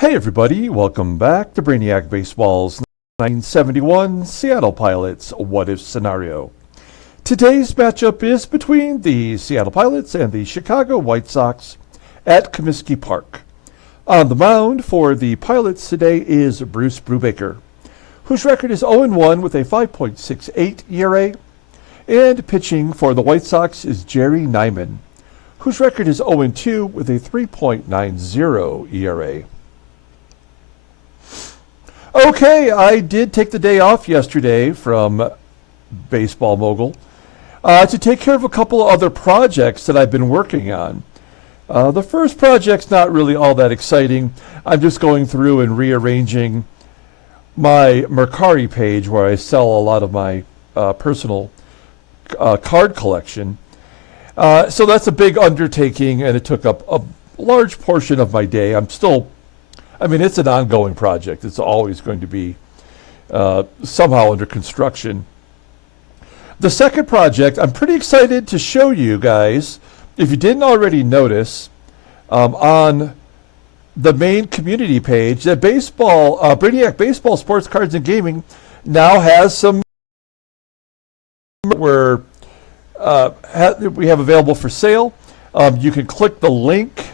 Hey everybody, welcome back to Brainiac Baseball's 1971 Seattle Pilots What If Scenario. Today's matchup is between the Seattle Pilots and the Chicago White Sox at Comiskey Park. On the mound for the Pilots today is Bruce Brubaker, whose record is 0-1 with a 5.68 ERA, and pitching for the White Sox is Jerry Nyman, whose record is 0-2 with a 3.90 ERA. Okay, I did take the day off yesterday from Baseball Mogul to take care of a couple of other projects that I've been working on. The first project's not really all that exciting. I'm just going through and rearranging my Mercari page where I sell a lot of my personal card collection. So that's a big undertaking, and it took up a large portion of my day. It's an ongoing project. It's always going to be somehow under construction. The second project, I'm pretty excited to show you guys, if you didn't already notice, on the main community page, that Brainiac Baseball Sports Cards and Gaming now has some we have available for sale. You can click the link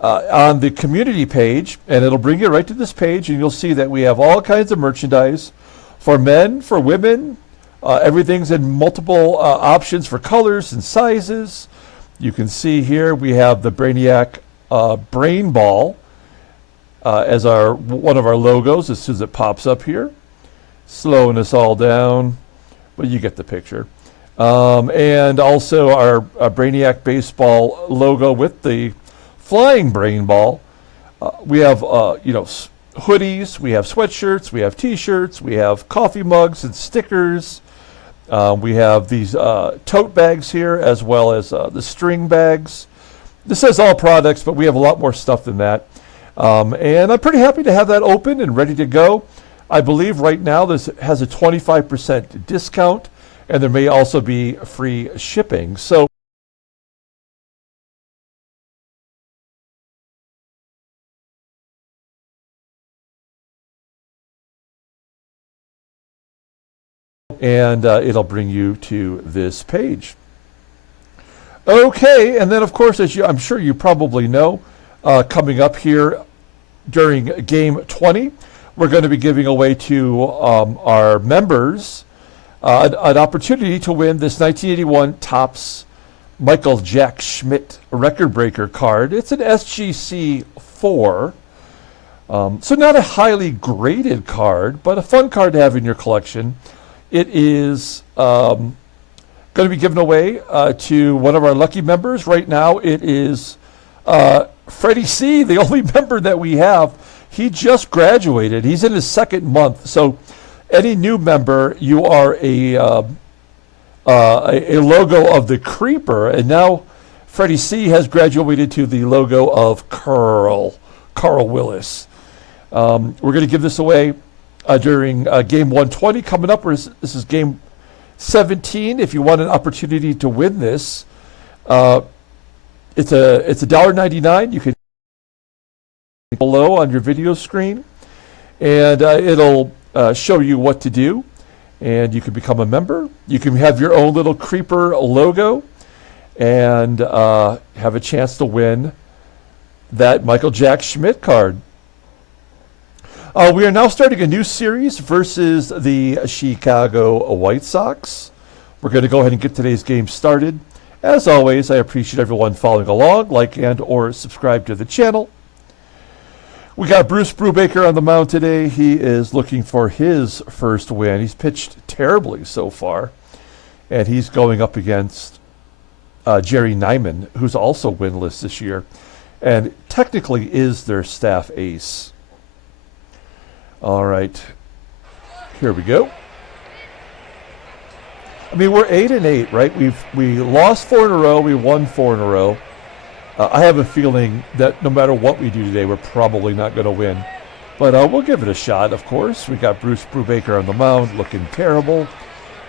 on the community page, and it'll bring you right to this page, and you'll see that we have all kinds of merchandise for men, for women. Everything's in multiple options for colors and sizes. You can see here we have the Brainiac Brain Ball as one of our logos as soon as it pops up here. Slowing us all down, but you get the picture. And also our Brainiac Baseball logo with the flying brain ball. We have hoodies, we have sweatshirts, we have t-shirts, we have coffee mugs and stickers. We have these tote bags here, as well as the string bags. This says all products, but we have a lot more stuff than that. And I'm pretty happy to have that open and ready to go. I believe right now this has a 25% discount, and there may also be free shipping. So and it'll bring you to this page. Okay, and then of course, as I'm sure you probably know, coming up here during Game 20, we're going to be giving away to our members an opportunity to win this 1981 Topps Michael Jack Schmidt record breaker card. It's an SGC 4. So not a highly graded card, but a fun card to have in your collection. It is going to be given away to one of our lucky members. Right now it is Freddie C., the only member that we have. He just graduated. He's in his second month. So any new member, you are a logo of the Creeper. And now Freddie C. has graduated to the logo of Carl Willis. We're going to give this away during Game 120 coming up. This is Game 17. If you want an opportunity to win this, it's $1.99. You can below on your video screen, and it'll show you what to do, and you can become a member. You can have your own little Creeper logo and have a chance to win that Michael Jack Schmidt card. We are now starting a new series versus the Chicago White Sox. We're going to go ahead and get today's game started. As always, I appreciate everyone following along, like and or subscribe to the channel. We got Bruce Brubaker on the mound today. He is looking for his first win. He's pitched terribly so far, and he's going up against Jerry Nyman, who's also winless this year, and technically is their staff ace. All right, here we go. I mean, we're 8-8, right? We lost 4 in a row. We won 4 in a row. I have a feeling that no matter what we do today, we're probably not going to win. But we'll give it a shot, of course. We got Bruce Brubaker on the mound looking terrible.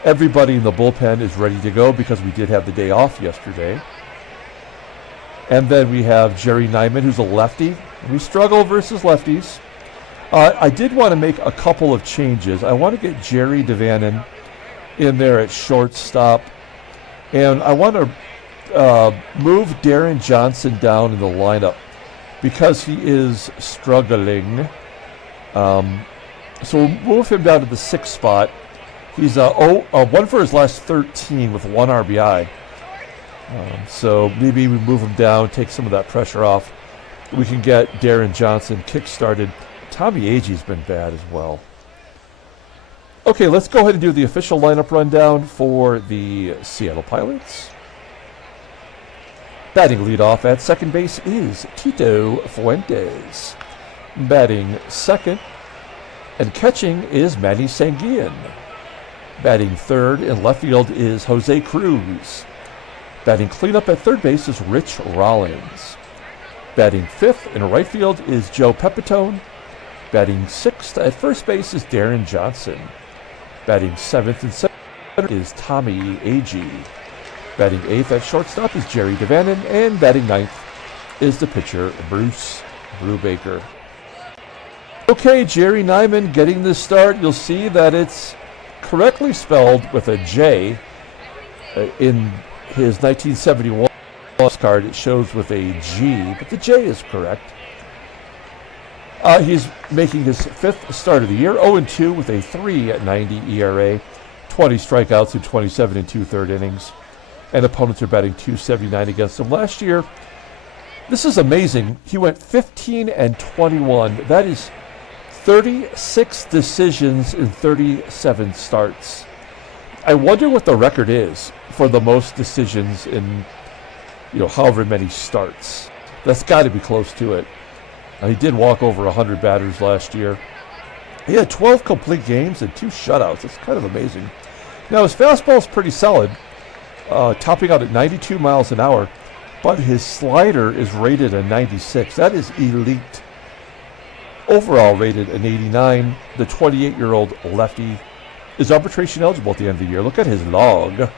Everybody in the bullpen is ready to go because we did have the day off yesterday. And then we have Jerry Nyman, who's a lefty, We struggle versus lefties. I did want to make a couple of changes. I want to get Jerry DaVANON in there at shortstop. And I want to move Deron Johnson down in the lineup because he is struggling. So we'll move him down to the 6th spot. He's 1 for his last 13 with 1 RBI. So maybe we move him down, take some of that pressure off. We can get Deron Johnson kick-started. Tommie AGEE's been bad as well. Okay, let's go ahead and do the official lineup rundown for the Seattle Pilots. Batting leadoff at second base is Tito Fuentes. Batting second and catching is Manny Sanguillen. Batting third in left field is Jose CRUZ. Batting cleanup at third base is Rich Rollins. Batting fifth in right field is Joe Pepitone. Batting sixth at first base is Deron Johnson. Batting seventh and center is Tommie AGEE. Batting eighth at shortstop is Jerry DaVANON. And batting ninth is the pitcher Brubaker. Okay, Jerry Nyman getting this start. You'll see that it's correctly spelled with a J. In his 1971 card, it shows with a G, but the J is correct. He's making his 5th start of the year, 0-2 with a 3.90 ERA, 20 strikeouts in 27 and 2/3 innings, and opponents are batting .279 against him. Last year, this is amazing. He went 15-21. That is 36 decisions in 37 starts. I wonder what the record is for the most decisions in, however many starts. That's got to be close to it. He did walk over 100 batters last year. He had 12 complete games and 2 shutouts. It's kind of amazing. Now, his fastball is pretty solid, topping out at 92 miles an hour, but his slider is rated a 96. That is elite. Overall rated an 89. The 28-year-old lefty is arbitration eligible at the end of the year. Look at his log.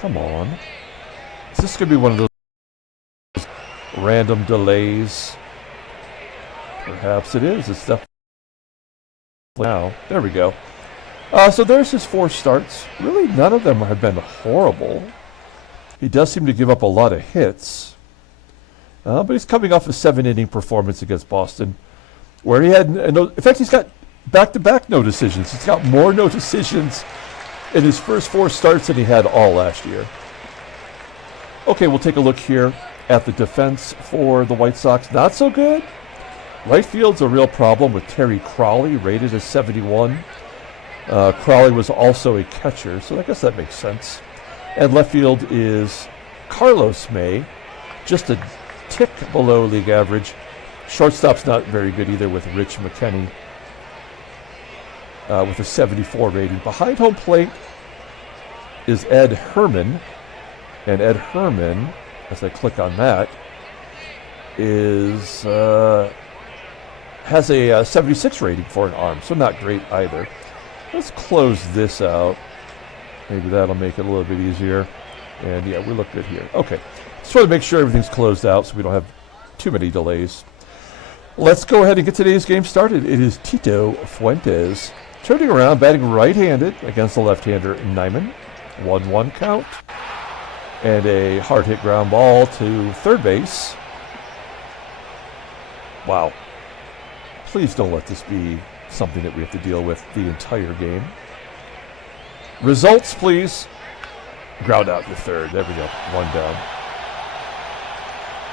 Come on. Is this going to be one of those random delays? Perhaps it is. It's definitely now. There we go. So there's his 4 starts. Really, none of them have been horrible. He does seem to give up a lot of hits. But he's coming off a 7-inning performance against Boston, where he had, in fact, he's got back-to-back no decisions. He's got more no decisions in his first 4 starts than he had all last year. Okay, we'll take a look here at the defense for the White Sox. Not so good. Right field's a real problem with Terry CROWLEY, rated as 71. CROWLEY was also a catcher, so I guess that makes sense. And left field is Carlos May, just a tick below league average. Shortstop's not very good either with Rich McKinney with a 74 rating. Behind home plate is Ed Herrmann. And Ed Herrmann, as I click on that, has a 76 rating for an arm, so not great either. Let's close this out. Maybe that'll make it a little bit easier. And yeah, we look good here. Okay, just want to make sure everything's closed out so we don't have too many delays. Let's go ahead and get today's game started. It is Tito Fuentes turning around, batting right-handed against the left-hander Nyman. 1-1 count. And a hard hit ground ball to third base. Wow. Please don't let this be something that we have to deal with the entire game. Results, please. Ground out to third. There we go. 1 down.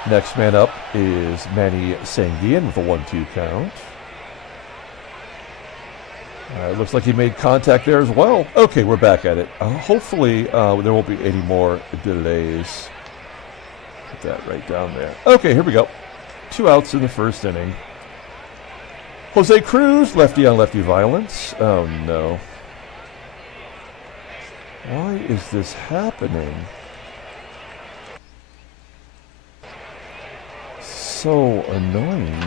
Next man up is Manny Sanguillen with a 1-2 count. It looks like he made contact there as well. Okay, we're back at it. Hopefully there won't be any more delays. Put that right down there. Okay, here we go. 2 outs in the first inning. Jose CRUZ, lefty on lefty violence. Oh no. Why is this happening? So annoying.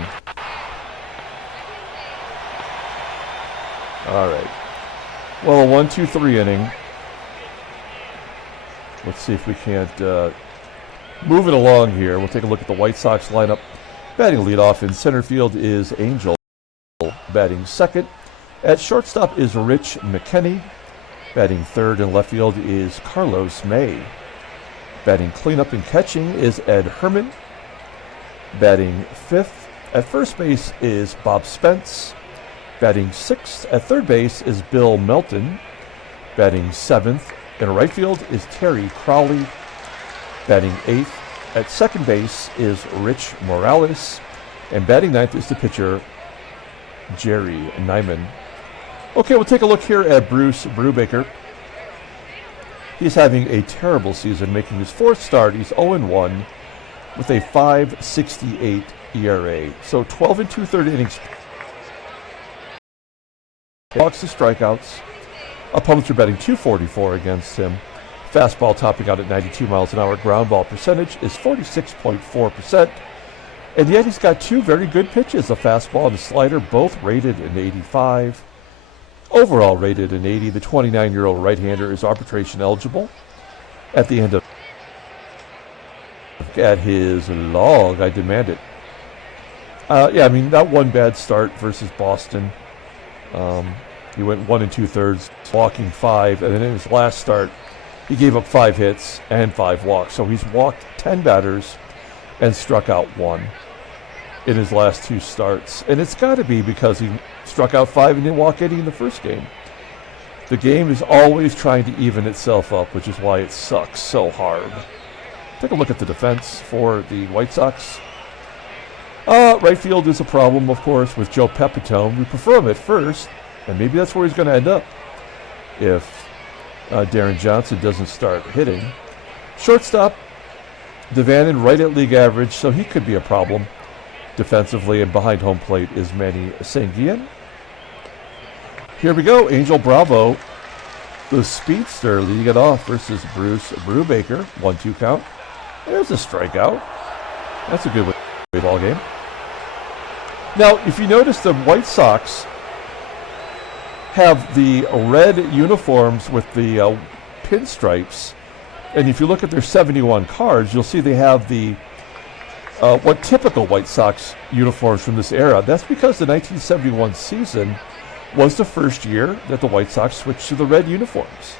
All right. Well, a 1-2-3 inning. Let's see if we can't move it along here. We'll take a look at the White Sox lineup. Batting leadoff in center field is Angel. Batting second at shortstop is Rich McKinney. Batting third in left field is Carlos May. Batting cleanup and catching is Ed Herrmann. Batting fifth at first base is Bob Spence. Batting sixth at third base is Bill Melton. Batting seventh in right field is Terry Crowley. Batting eighth at second base is Rich Morales. And batting ninth is the pitcher, Jerry Nyman. Okay, we'll take a look here at Bruce Brubaker. He's having a terrible season, making his fourth start. He's 0-1 with a 5.68 ERA. So 12 and 2/3 innings. Walks to strikeouts. Opponents are batting .244 against him. Fastball topping out at 92 miles an hour. Ground ball percentage is 46.4%. And yet he's got two very good pitches, a fastball and a slider, both rated in 85. Overall rated in 80. The 29-year-old right-hander is arbitration eligible. At the end of at his log, I demand it. Yeah, I mean, not one bad start versus Boston. He went 1 2/3, walking 5, and then in his last start, he gave up 5 hits and 5 walks. So he's walked 10 batters and struck out 1 in his last 2 starts. And it's got to be because he struck out 5 and didn't walk any in the first game. The game is always trying to even itself up, which is why it sucks so hard. Take a look at the defense for the White Sox. Right field is a problem, of course, with Joe PEPITONE. We prefer him at first, and maybe that's where he's going to end up if Deron Johnson doesn't start hitting. Shortstop, DaVANON right at league average, so he could be a problem defensively, and behind home plate is Manny SANGUILLEN. Here we go, Angel Bravo, the speedster, leading it off versus Bruce Brubaker. 1-2 count. There's a strikeout. That's a good ball game. Now, if you notice, the White Sox have the red uniforms with the pinstripes, and if you look at their 71 cards, you'll see they have the what typical White Sox uniforms from this era. That's because the 1971 season was the first year that the White Sox switched to the red uniforms.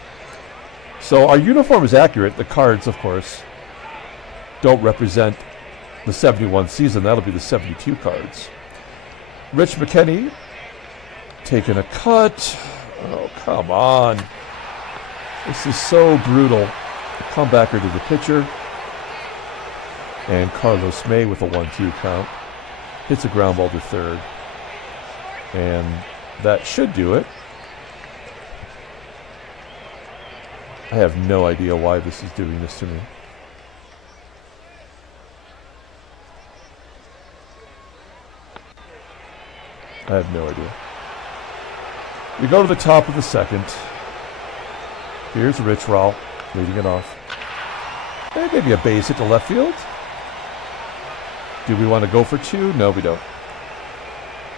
So our uniform is accurate. The cards, of course, don't represent the 71 season. That'll be the 72 cards. Rich McKinney taking a cut. Oh, come on. This is so brutal. A comebacker to the pitcher. And Carlos May with a 1-2 count. Hits a ground ball to third. And that should do it. I have no idea why this is doing this to me. I have no idea. We go to the top of the second. Here's Rich Rawl leading it off. And maybe a base hit to left field. Do we want to go for 2? No, we don't.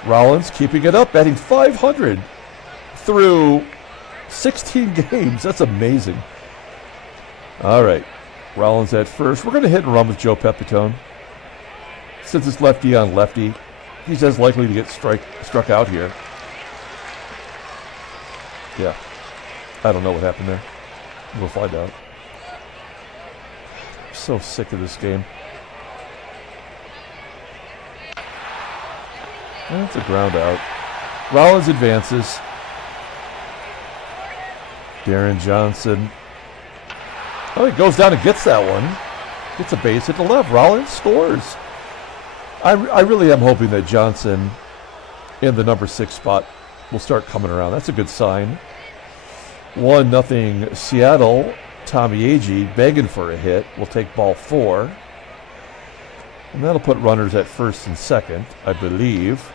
Rollins keeping it up, batting .500 through 16 games. That's amazing. All right. Rollins at first. We're going to hit and run with Joe PEPITONE. Since it's lefty on lefty, he's as likely to get struck out here. Yeah. I don't know what happened there. We'll find out. I'm so sick of this game. That's a ground out. Rollins advances. Deron Johnson. Oh, he goes down and gets that one. Gets a base hit to left. Rollins scores. I really am hoping that Johnson in the number 6 spot will start coming around. That's a good sign. 1-0 Seattle. Tommie AGEE begging for a hit. We'll take ball 4. And that'll put runners at first and second, I believe.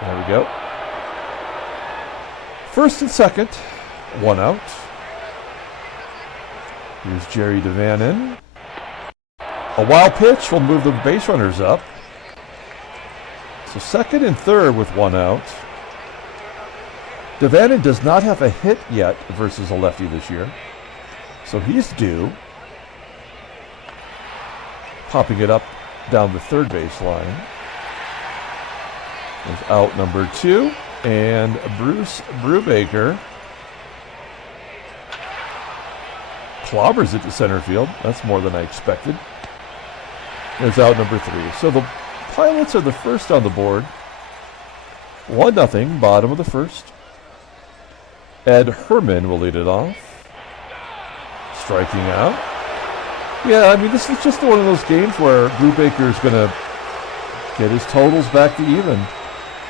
There we go. First and second. 1 out. Here's Jerry DaVanon. A wild pitch will move the base runners up. So second and third with 1 out. DaVanon does not have a hit yet versus a lefty this year. So he's due. popping it up down the third base line. There's out number 2, and Brubaker clobbers it to center field. That's more than I expected. There's out number 3. So the Pilots are the first on the board. 1-0, bottom of the first. Ed Herrmann will lead it off. Striking out. Yeah, I mean, this is just one of those games where Brubaker is going to get his totals back to even.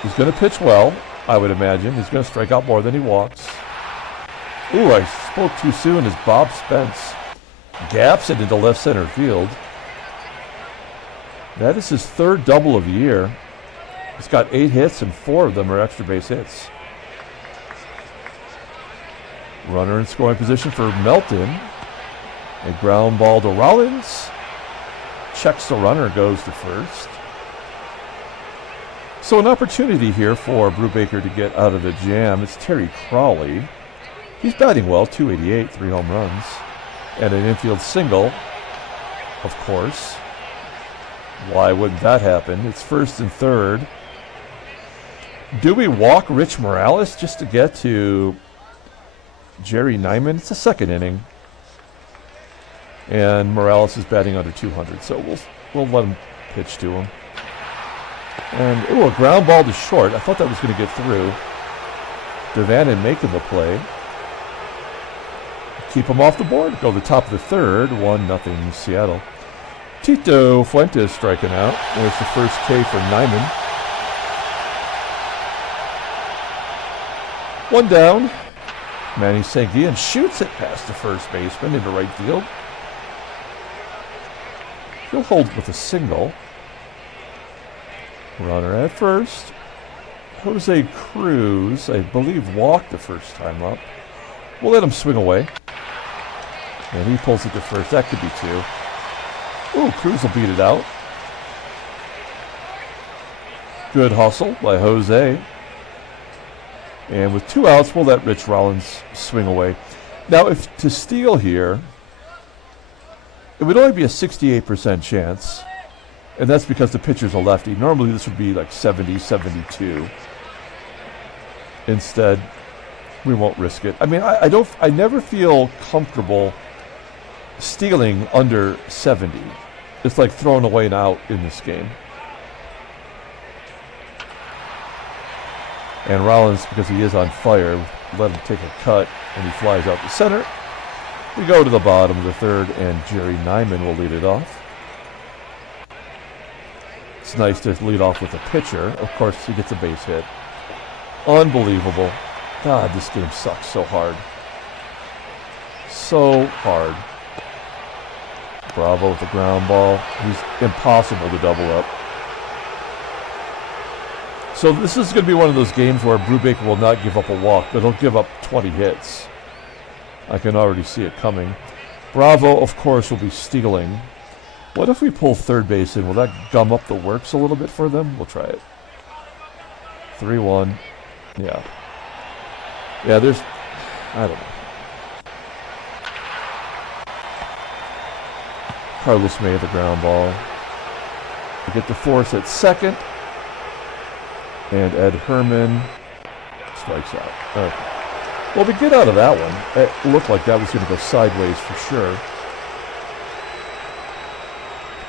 He's going to pitch well, I would imagine. He's going to strike out more than he walks. Ooh, I spoke too soon as Bob Spence gaps it into left center field. That is his 3rd double of the year. He's got 8 hits, and 4 of them are extra base hits. Runner in scoring position for Melton. A ground ball to Rollins. Checks the runner, goes to first. So an opportunity here for Brubaker to get out of a jam. It's Terry Crowley. He's batting well, 288, 3 home runs. And an infield single, of course. Why wouldn't that happen? It's first and third. Do we walk Rich Morales just to get to Jerry Nyman? It's the 2nd inning. And Morales is batting under 200, so we'll let him pitch to him. And, a ground ball to short. I thought that was going to get through. DaVANON making the play. Keep him off the board. Go to the top of the third. 1-0 Seattle. Tito Fuentes striking out. There's the first K for Nyman. 1 down. Manny Sanguillen shoots it past the first baseman into right field. He'll hold with a single. Runner at first. Jose CRUZ, I believe, walked the first time up. We'll let him swing away. And he pulls it to first. That could be 2. Ooh, CRUZ will beat it out. Good hustle by Jose. And with 2 outs, we'll let Rich Rollins swing away. Now, if to steal here, it would only be a 68% chance. And that's because the pitcher's a lefty. Normally this would be like 70, 72. Instead, we won't risk it. I mean, I never feel comfortable stealing under 70. It's like throwing away an out in this game. And Rollins, because he is on fire, let him take a cut, and he flies out to center. We go to the bottom of the third, and Jerry Nyman will lead it off. It's nice to lead off with a pitcher. Of course, he gets a base hit. Unbelievable. God, this game sucks so hard. So hard. Bravo with the ground ball. He's impossible to double up. So this is going to be one of those games where Brubaker will not give up a walk, but he'll give up 20 hits. I can already see it coming. Bravo, of course, will be stealing. What if we pull third base in? Will that gum up the works a little bit for them? We'll try it. 3-1. Yeah. Yeah, there's... I don't know. Carlos May, the ground ball. We get the force at second. And Ed Herrmann strikes out. Okay. Well, we get out of that one. It looked like that was going to go sideways for sure.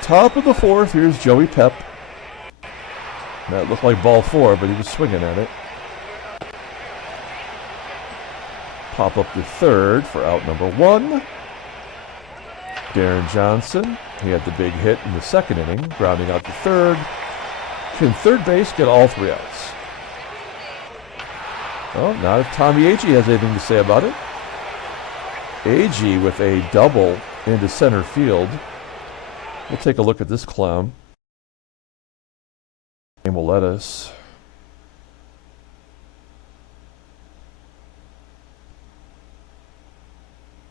Top of the fourth, here's Joey Pep. That looked like ball 4, but he was swinging at it. Pop up to third for out number 1. Deron Johnson, he had the big hit in the second inning, grounding out to third. Can third base get all 3 outs? Well, not if Tommie AGEE has anything to say about it. AGEE with a double into center field. We'll take a look at this clown. And will let us.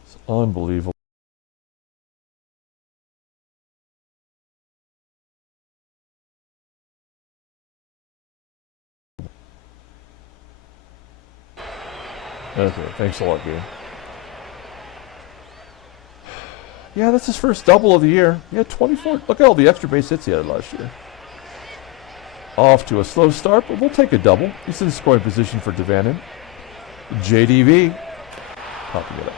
It's unbelievable. Okay, thanks a lot, Gabe. Yeah, that's his first double of the year. He had 24. Look at all the extra base hits he had last year. Off to a slow start, but we'll take a double. He's in scoring position for DaVANON. JDV. Popping it up.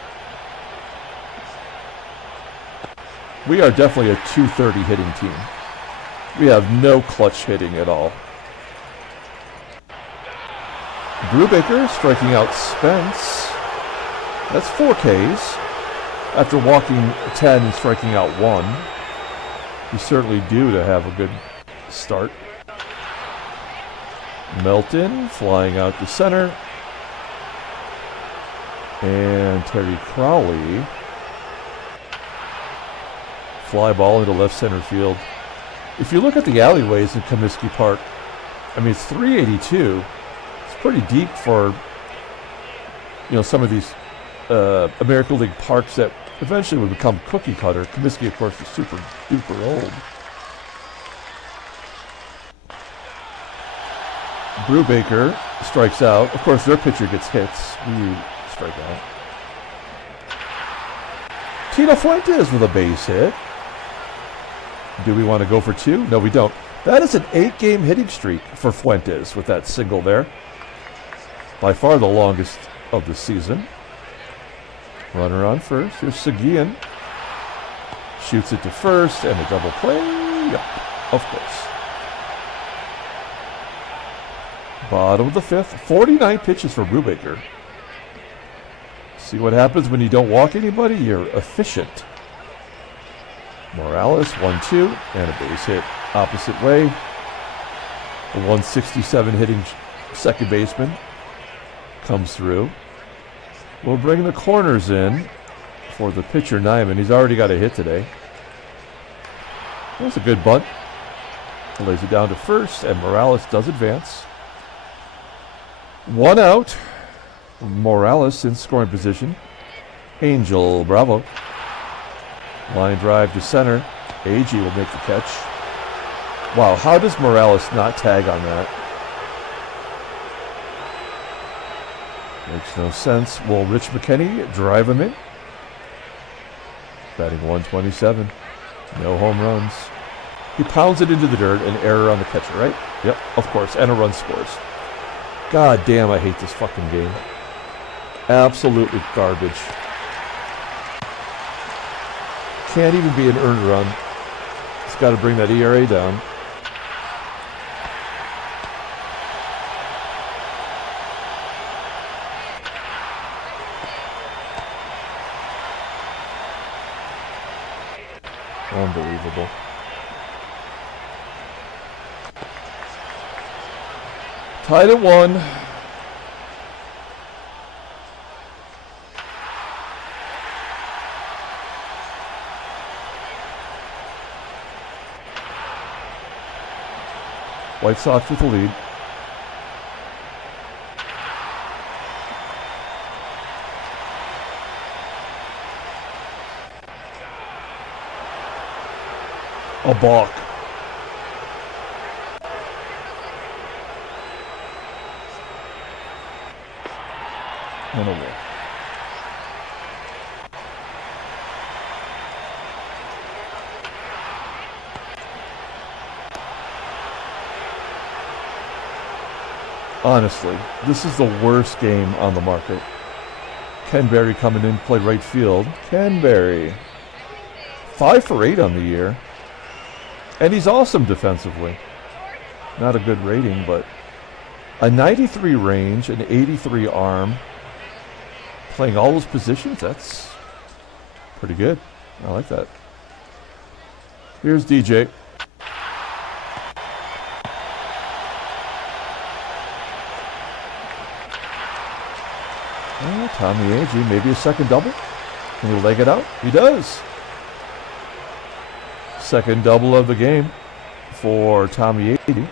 We are definitely a 230 hitting team. We have no clutch hitting at all. Brubaker striking out Spence. That's 4 Ks. After walking 10 and striking out 1. You certainly due to have a good start. Melton flying out to center. And Terry CROWLEY. Fly ball into left center field. If you look at the alleyways in Comiskey Park, I mean, it's 382. It's pretty deep for, you know, some of these American League parks that eventually would become cookie cutter. Comiskey, of course, is super duper old. Brubaker strikes out. Of course, their pitcher gets hits. We strike out. Tito Fuentes with a base hit. Do we want to go for 2? No, we don't. That is an 8-game hitting streak for Fuentes with that single there. By far the longest of the season. Runner on first. Here's Seguin. Shoots it to first and a double play. Yep, of course. Bottom of the 5th. 49 pitches for Brubaker. See what happens when you don't walk anybody? You're efficient. Morales, 1-2, and a base hit opposite way. A 167 hitting second baseman comes through. We'll bring the corners in for the pitcher, Nyman. He's already got a hit today. That's a good bunt. Lays it down to first, and Morales does advance. 1 out. Morales in scoring position. Angel, bravo. Line drive to center. AGEE will make the catch. Wow, how does Morales not tag on that? Makes no sense. Will Rich McKinney drive him in? Batting 127. No home runs. He pounds it into the dirt. An error on the catcher, right? Yep, of course. And a run scores. God damn, I hate this fucking game. Absolutely garbage. Can't even be an earned run. It's got to bring that ERA down. Unbelievable. Tied at 1. White Sox with the lead. A balk. And a walk. Honestly, this is the worst game on the market. Ken Berry coming in to play right field. Ken Berry. 5 for 8 on the year. And he's awesome defensively. Not a good rating, but a 93 range, an 83 arm. Playing all those positions, that's pretty good. I like that. Here's DJ. Oh, Tommie AGEE, maybe a second double. Can he leg it out? He does. Second double of the game for Tommie AGEE.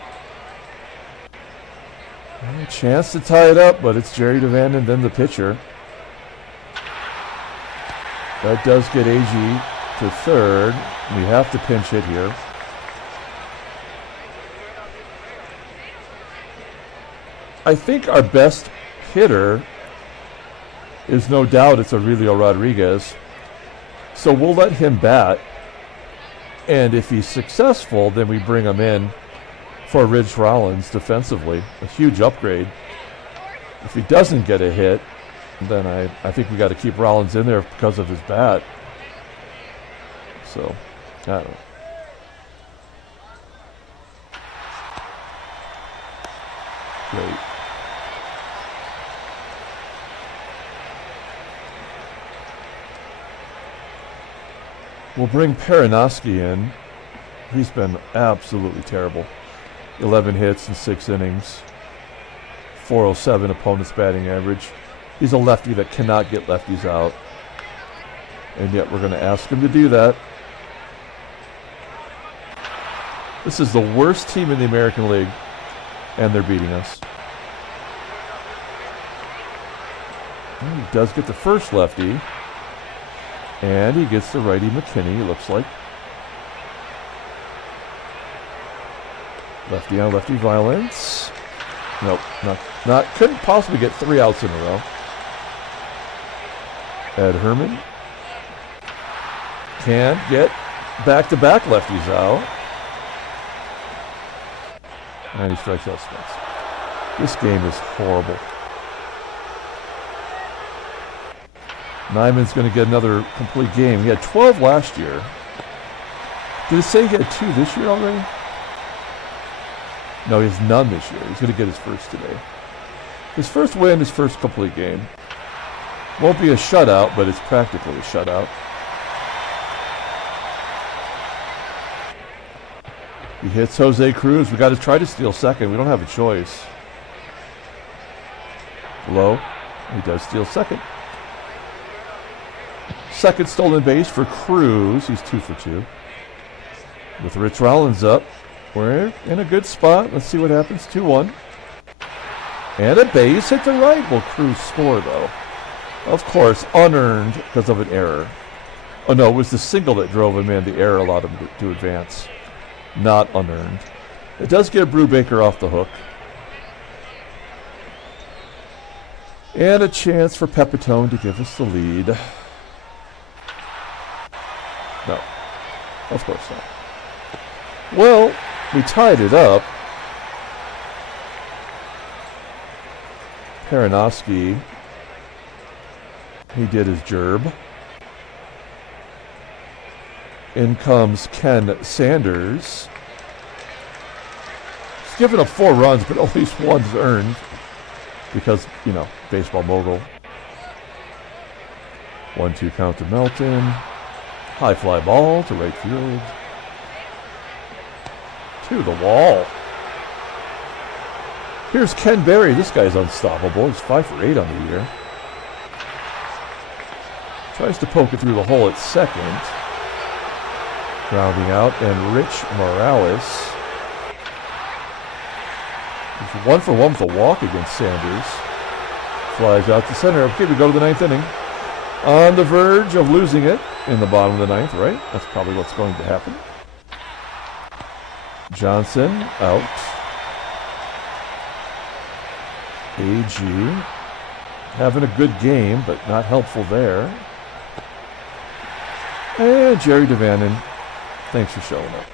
A chance to tie it up, but it's Jerry DaVannon, then the pitcher. That does get AGEE to third. We have to pinch hit here. I think our best hitter is no doubt it's Aurelio Rodriguez. So we'll let him bat, and if he's successful, then we bring him in for Rich Rollins defensively. A huge upgrade. If he doesn't get a hit, then I think we got to keep Rollins in there because of his bat. So, I don't know. Great. We'll bring Perinoski in. He's been absolutely terrible. 11 hits in 6 innings. 407 opponent's batting average. He's a lefty that cannot get lefties out. And yet we're going to ask him to do that. This is the worst team in the American League, and they're beating us. And he does get the first lefty. And he gets the righty McKinney, it looks like. Lefty on lefty violence. Nope, not couldn't possibly get 3 outs in a row. Ed Herrmann can't get back-to-back lefties out. And he strikes out Spence. This game is horrible. Nyman's going to get another complete game. He had 12 last year. Did it say he had 2 this year already? No, he has none this year. He's going to get his first today. His first win, his first complete game. Won't be a shutout, but it's practically a shutout. He hits Jose Cruz. We got to try to steal second. We don't have a choice. Low. He does steal second. Second stolen base for Cruz. He's 2 for 2. With Rich Rollins up, we're in a good spot. Let's see what happens. 2-1. And a base hit to right. Will Cruz score, though? Of course, unearned because of an error. Oh, no, it was the single that drove him in. The error allowed him to advance. Not unearned. It does get Brubaker off the hook. And a chance for Pepitone to give us the lead. No, of course not. Well, we tied it up. Perinoski, he did his gerb. In comes Ken Sanders. He's given up 4 runs, but at least 1's earned. Because, you know, baseball mogul. 1-2 count to Melton. High fly ball to right field. To the wall. Here's Ken Berry. This guy's unstoppable. He's 5 for 8 on the year. Tries to poke it through the hole at second. Grounding out, and Rich Morales. He's 1 for 1 with a walk against Sanders. Flies out to center. Okay, we go to the 9th inning. On the verge of losing it in the bottom of the 9th, right? That's probably what's going to happen. Johnson out. AGEE having a good game, but not helpful there. And Jerry DaVanon, thanks for showing up.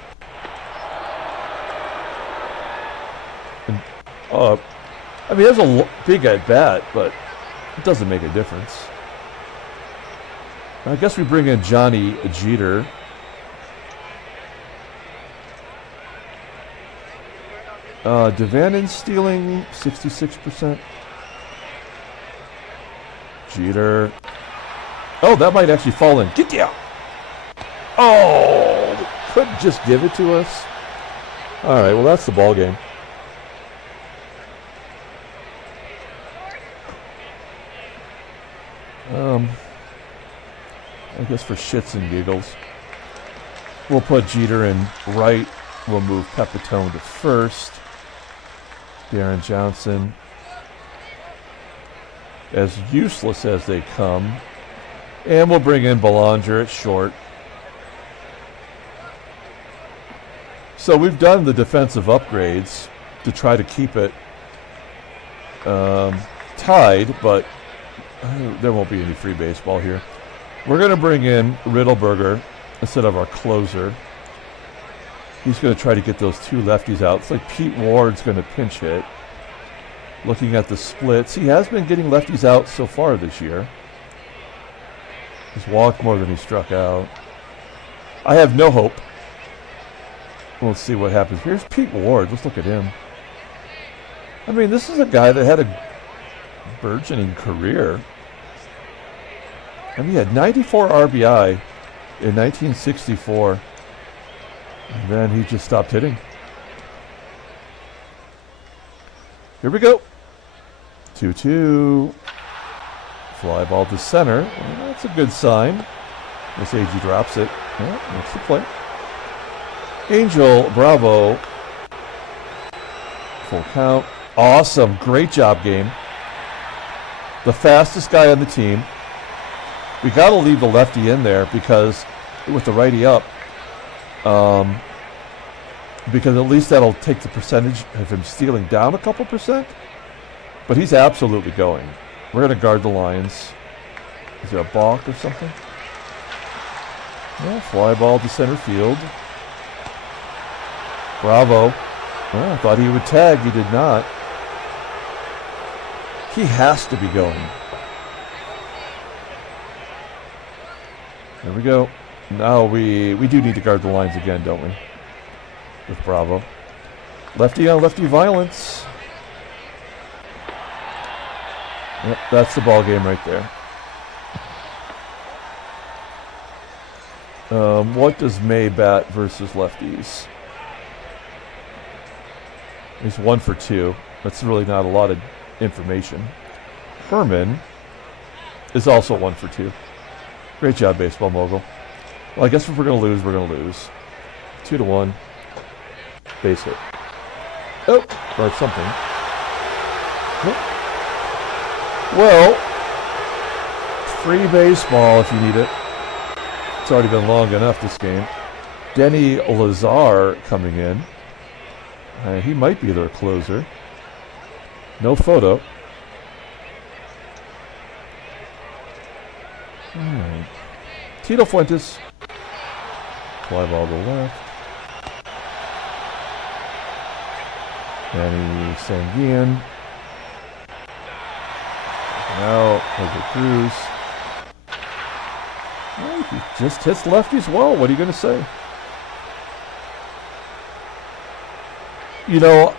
And, I mean, there's a big at bat, but it doesn't make a difference. I guess we bring in Johnny Jeter. DaVanon stealing 66%. Jeter. Oh, that might actually fall in. Get down. Oh, couldn't just give it to us. All right, well, that's the ball game. I guess for shits and giggles, we'll put Jeter in right. We'll move Pepitone to first. Deron Johnson, as useless as they come. And we'll bring in Belanger at short. So we've done the defensive upgrades to try to keep it tied, but there won't be any free baseball here. We're going to bring in Riddleberger instead of our closer. He's going to try to get those two lefties out. It's like Pete Ward's going to pinch hit. Looking at the splits, he has been getting lefties out so far this year. He's walked more than he struck out. I have no hope. Let's see what happens. Here's Pete Ward. Let's look at him. I mean, this is a guy that had a burgeoning career. I mean, he had 94 RBI in 1964. And then he just stopped hitting. Here we go. 2-2. Fly ball to center. Well, that's a good sign. This AGEE drops it. Yeah, makes the play. Angel Bravo. Full count. Awesome. Great job, game. The fastest guy on the team. We got to leave the lefty in there because with the righty up, because at least that'll take the percentage of him stealing down a couple percent. But he's absolutely going. We're going to guard the lines. Is there a balk or something? Yeah, fly ball to center field. Bravo. Oh, I thought he would tag. He did not. He has to be going. There we go. Now we do need to guard the lines again, don't we? With Bravo. Lefty on lefty violence. Yep, that's the ball game right there. What does May bat versus lefties? He's 1 for 2. That's really not a lot of information. Herrmann is also 1 for 2. Great job, baseball mogul. Well, I guess if we're going to lose, we're going to lose. 2-1. Base hit. Oh, or something. Oh. Well, free baseball if you need it. It's already been long enough this game. Denny Lazar coming in. He might be their closer. No photo. All right. Tito Fuentes. Fly ball to the left. Manny Sanguillen. Out over CRUZ. Well, he just hits lefties well. What are you going to say? You know,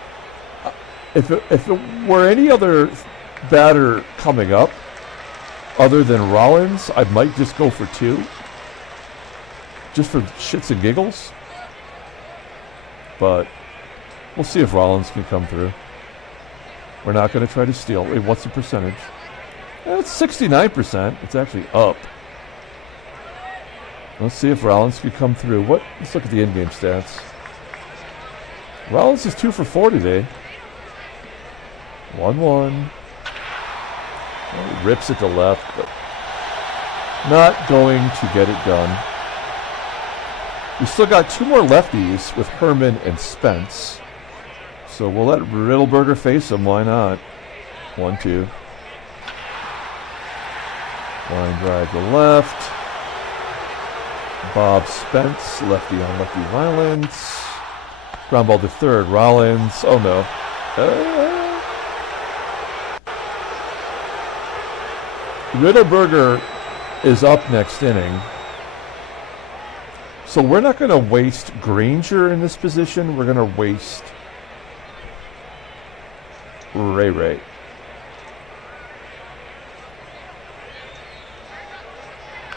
if it were any other batter coming up other than Rollins, I might just go for 2. Just for shits and giggles. But we'll see if Rollins can come through. We're not going to try to steal. Wait, what's the percentage? It's 69%. It's actually up. Let's see if Rollins can come through. Let's look at the in-game stats. Rollins is 2 for 4 today. 1-1. Well, he rips it to left, but not going to get it done. We still got 2 more lefties with Herrmann and Spence. So we'll let Riddleberger face him. Why not? 1-2. Line drive to left. Bob Spence, lefty on lefty violence. Ground ball to third. Rollins. Oh no. Riddleberger is up next inning. So we're not going to waste Granger in this position. We're going to waste Ray.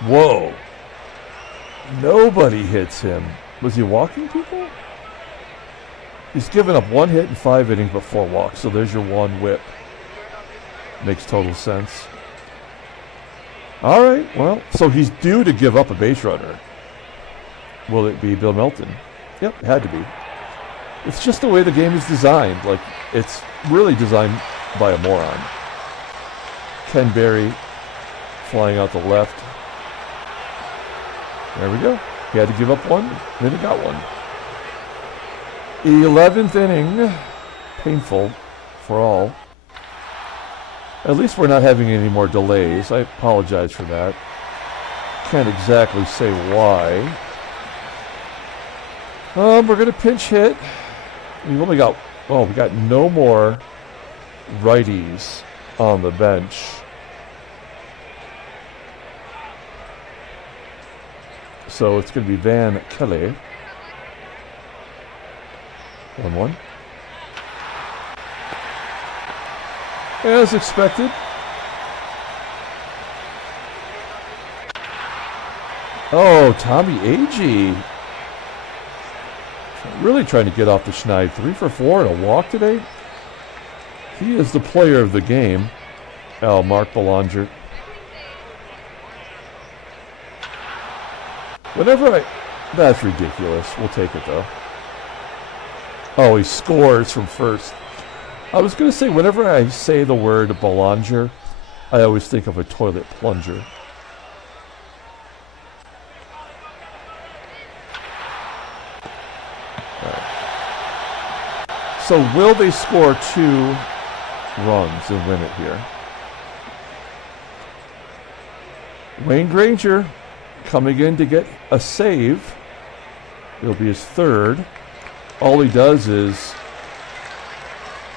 Whoa. Nobody hits him. Was he walking people? He's given up 1 hit in 5 innings but 4 walks. So there's your 1 whip. Makes total sense. All right. Well, so he's due to give up a base runner. Will it be Bill Melton? Yep, it had to be. It's just the way the game is designed. Like, it's really designed by a moron. Ken Berry flying out the left. There we go. He had to give up 1, then he got 1. 11th inning. Painful for all. At least we're not having any more delays. I apologize for that. Can't exactly say why. We're going to pinch hit. We've only got, oh, we got no more righties on the bench. So it's going to be Van Kelly. 1-1. As expected. Oh, Tommie AGEE. Really trying to get off the schneid. 3 for 4 and a walk today. He is the player of the game. Oh, Mark Belanger. That's ridiculous. We'll take it though. Oh, he scores from first. I was going to say, whenever I say the word Belanger, I always think of a toilet plunger. So will they score 2 runs and win it here? Wayne Granger coming in to get a save. It'll be his 3rd. All he does is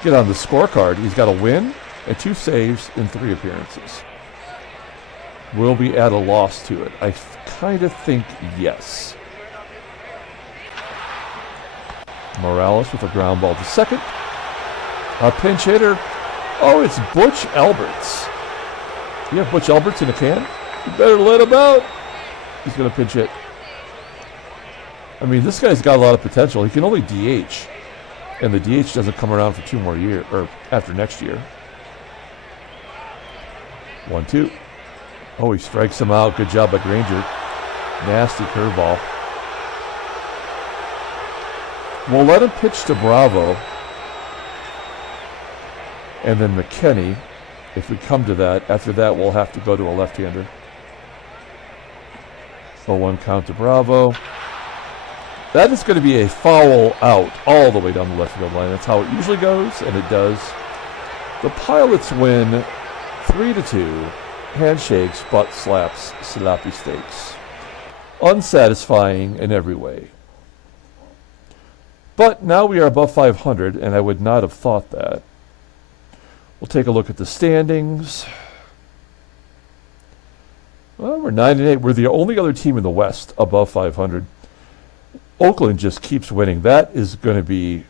get on the scorecard. He's got a win and 2 saves in 3 appearances. Will we add a loss to it? I kind of think yes. Morales with a ground ball to second. A pinch hitter. Oh, it's Butch Alberts. You have Butch Alberts in a can? You better let him out. He's going to pinch hit. I mean, this guy's got a lot of potential. He can only DH. And the DH doesn't come around for 2 more years, or after next year. 1-2. Oh, he strikes him out. Good job by Granger. Nasty curveball. We'll let him pitch to Bravo. And then McKinney, if we come to that. After that, we'll have to go to a left-hander. 0-1 count to Bravo. That is going to be a foul out all the way down the left field line. That's how it usually goes, and it does. The Pilots win 3-2. Handshakes, butt slaps, sloppy steaks. Unsatisfying in every way. But now we are above 500, and I would not have thought that. We'll take a look at the standings. Well, we're 9-8. We're the only other team in the West above 500. Oakland just keeps winning. That is going to be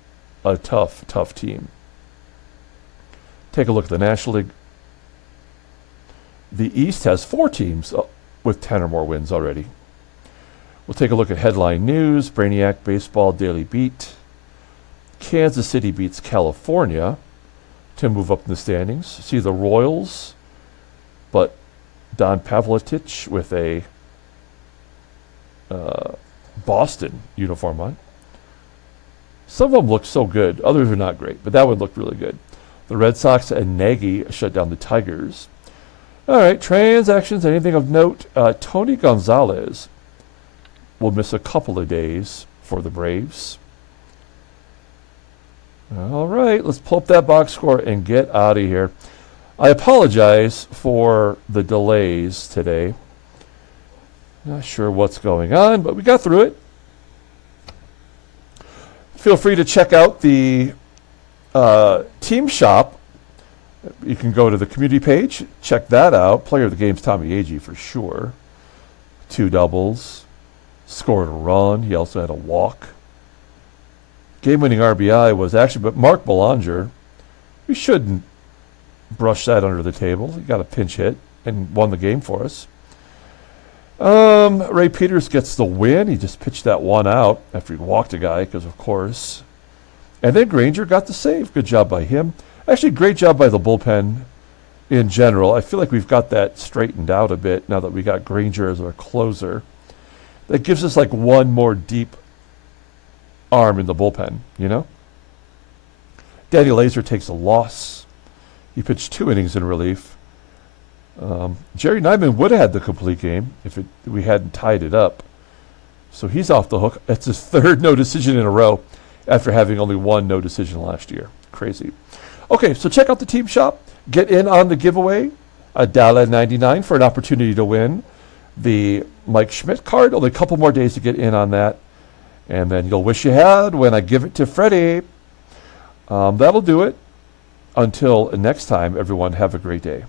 a tough, tough team. Take a look at the National League. The East has 4 teams with 10 or more wins already. We'll take a look at headline news. Brainiac Baseball Daily Beat. Kansas City beats California to move up in the standings. See the Royals, but Don Pavletich with a Boston uniform on. Some of them look so good. Others are not great, but that one looked really good. The Red Sox and Nagy shut down the Tigers. All right, transactions, anything of note? Tony Gonzalez will miss a couple of days for the Braves. All right, let's pull up that box score and get out of here. I apologize for the delays today. Not sure what's going on, but we got through it. Feel free to check out the team shop. You can go to the community page, check that out. Player of the game's Tommie AGEE for sure. 2 doubles, scored a run. He also had a walk. Game-winning RBI was actually, but Mark Belanger, we shouldn't brush that under the table. He got a pinch hit and won the game for us. Ray Peters gets the win. He just pitched that one out after he walked a guy, because of course. And then Granger got the save. Good job by him. Actually, great job by the bullpen in general. I feel like we've got that straightened out a bit now that we got Granger as our closer. That gives us like one more deep arm in the bullpen, you know? Danny Laser takes a loss. He pitched 2 innings in relief. Jerry Nyman would have had the complete game if we hadn't tied it up. So he's off the hook. That's his 3rd no decision in a row after having only 1 no decision last year. Crazy. Okay, so check out the team shop. Get in on the giveaway. $1.99 for an opportunity to win the Mike Schmidt card. Only a couple more days to get in on that. And then you'll wish you had when I give it to Freddie. That'll do it. Until next time, everyone, have a great day.